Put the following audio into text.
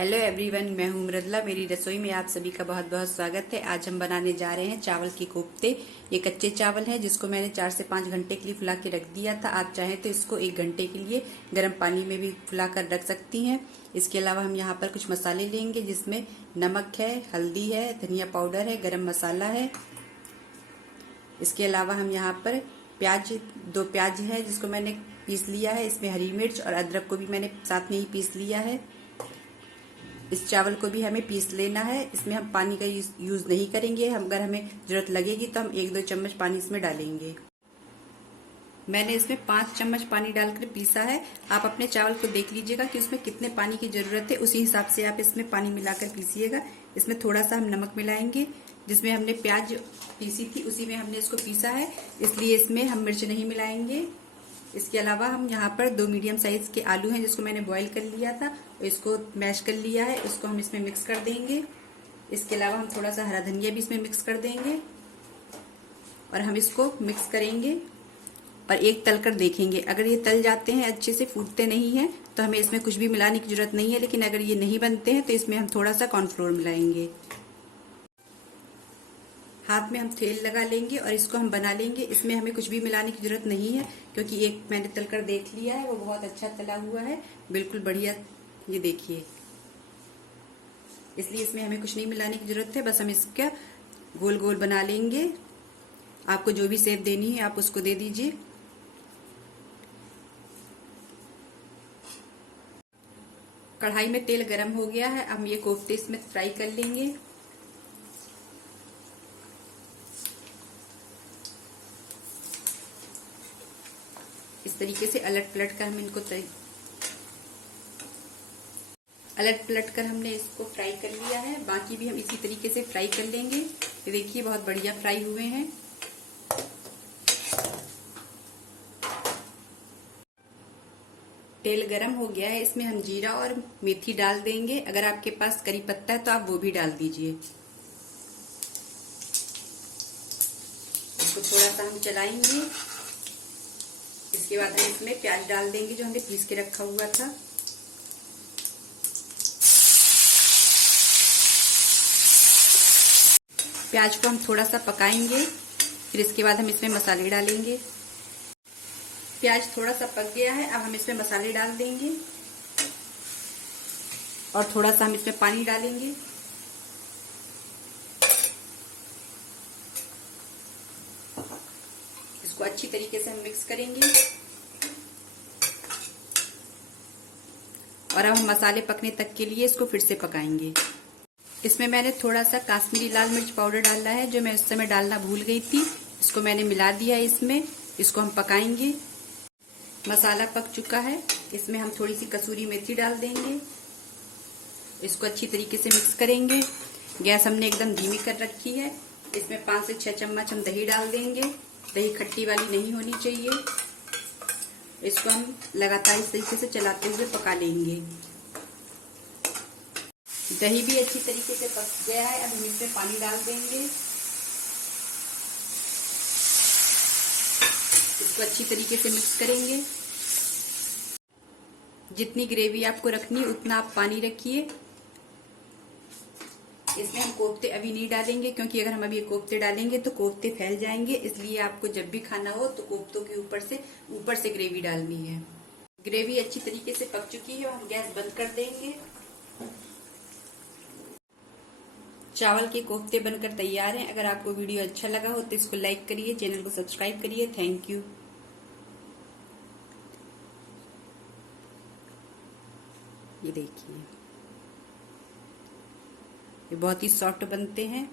Hello everyone, मैं हूं मृदुला। मेरी रसोई में आप सभी का बहुत बहुत स्वागत है। आज हम बनाने जा रहे हैं चावल के कोफ्ते। ये कच्चे चावल हैं जिसको मैंने 4 से 5 घंटे के लिए फुला के रख दिया था। आप चाहें तो इसको 1 घंटे के लिए गर्म पानी में भी फुला कर रख सकती हैं। इसके अलावा हम यहाँ पर कुछ मसाले लेंगे जिसमें नमक है, हल्दी है, धनिया पाउडर है, गरम मसाला है। इसके अलावा हम यहाँ पर दो प्याज है जिसको मैंने पीस लिया है। इसमें हरी मिर्च और अदरक को भी मैंने साथ में ही पीस लिया है। इस चावल को भी हमें पीस लेना है। इसमें हम पानी का यूज नहीं करेंगे। अगर हमें जरूरत लगेगी तो हम 1-2 चम्मच पानी इसमें डालेंगे। मैंने इसमें 5 चम्मच पानी डालकर पीसा है। आप अपने चावल को देख लीजिएगा कि उसमें कितने पानी की जरूरत है, उसी हिसाब से आप इसमें पानी मिलाकर पीसिएगा। इसमें थोड़ा सा हम नमक मिलाएंगे। जिसमें हमने प्याज पीसी थी उसी में हमने इसको पीसा है, इसलिए इसमें हम मिर्च नहीं मिलाएंगे। इसके अलावा हम यहाँ पर 2 मीडियम साइज के आलू हैं जिसको मैंने बॉईल कर लिया था, इसको मैश कर लिया है, उसको हम इसमें मिक्स कर देंगे। इसके अलावा हम थोड़ा सा हरा धनिया भी इसमें मिक्स कर देंगे और हम इसको मिक्स करेंगे और एक तल कर देखेंगे। अगर ये तल जाते हैं, अच्छे से फूटते नहीं हैं, तो हमें इसमें कुछ भी मिलाने की जरूरत नहीं है। लेकिन अगर ये नहीं बनते हैं तो इसमें हम थोड़ा सा कॉर्नफ्लोर मिलाएंगे। हाथ में हम तेल लगा लेंगे और इसको हम बना लेंगे। इसमें हमें कुछ भी मिलाने की जरूरत नहीं है क्योंकि एक मैंने तलकर देख लिया है, वो बहुत अच्छा तला हुआ है, बिल्कुल बढ़िया। ये देखिए, इसलिए इसमें हमें कुछ नहीं मिलाने की जरूरत है। बस हम इसका गोल गोल बना लेंगे। आपको जो भी शेप देनी है आप उसको दे दीजिए। कढ़ाई में तेल गरम हो गया है। हम ये कोफ्ते इसमें फ्राई कर लेंगे। इस तरीके से अलट पलट कर हम इनको हमने इसको फ्राई कर लिया है। बाकी भी हम इसी तरीके से फ्राई कर लेंगे। ये देखिए, बहुत बढ़िया फ्राई हुए हैं। तेल गरम हो गया है। इसमें हम जीरा और मेथी डाल देंगे। अगर आपके पास करी पत्ता है तो आप वो भी डाल दीजिए। इसको थोड़ा सा हम चलाएंगे। इसके बाद हम इसमें प्याज डाल देंगे जो हमने पीस के रखा हुआ था। प्याज को हम थोड़ा सा पकाएंगे, फिर इसके बाद हम इसमें मसाले डालेंगे। प्याज थोड़ा सा पक गया है। अब हम इसमें मसाले डाल देंगे और थोड़ा सा हम इसमें पानी डालेंगे। इसको अच्छी तरीके से हम मिक्स करेंगे और अब हम मसाले पकने तक के लिए इसको फिर से पकाएंगे। इसमें मैंने थोड़ा सा काश्मीरी लाल मिर्च पाउडर डाला है जो मैं उस समय डालना भूल गई थी। इसको मैंने मिला दिया है इसमें। इसको हम पकाएंगे। मसाला पक चुका है। इसमें हम थोड़ी सी कसूरी मेथी डाल देंगे। इसको अच्छी तरीके से मिक्स करेंगे। गैस हमने एकदम धीमी कर रखी है। इसमें 5 से 6 चम्मच हम दही डाल देंगे। दही खट्टी वाली नहीं होनी चाहिए। इसको हम लगातार इस तरीके से चलाते हुए पका लेंगे। दही भी अच्छी तरीके से पक गया है। अब हम इसमें पानी डाल देंगे। इसको अच्छी तरीके से मिक्स करेंगे। जितनी ग्रेवी आपको रखनी है उतना आप पानी रखिए। इसमें हम कोफ्ते अभी नहीं डालेंगे क्योंकि अगर हम अभी कोफ्ते डालेंगे तो कोफ्ते फैल जाएंगे। इसलिए आपको जब भी खाना हो तो कोफ्तों के ऊपर से ग्रेवी डालनी है। ग्रेवी अच्छी तरीके से पक चुकी है और हम गैस बंद कर देंगे। चावल के कोफ्ते बनकर तैयार हैं। अगर आपको वीडियो अच्छा लगा हो तो इसको लाइक करिए, चैनल को सब्सक्राइब करिए। Thank you. ये देखिए, ये बहुत ही सॉफ्ट बनते हैं।